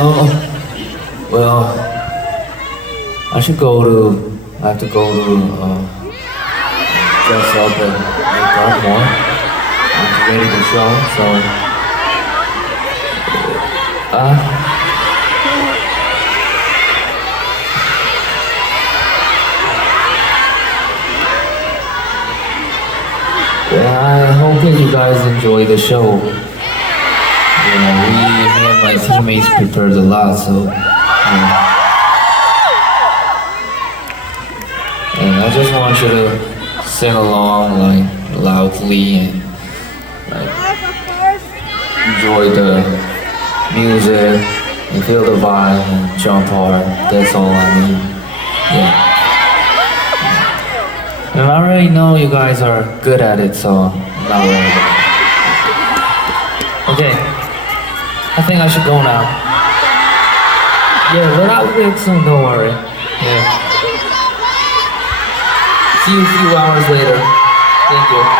Well, I have to go to dress up and make up more. I'm ready to show, so yeah, I hope that you guys enjoy the show. Me and my teammates prepared a lot, so and I just want you to sing along like loudly and like enjoy the music and feel the vibe and jump hard. That's all I mean. Yeah. And I already know you guys are good at it, so I'm not worried about it. Okay, I think I should go now. Yeah, but I'll be back soon, don't worry. Yeah. See you a few hours later. Thank you.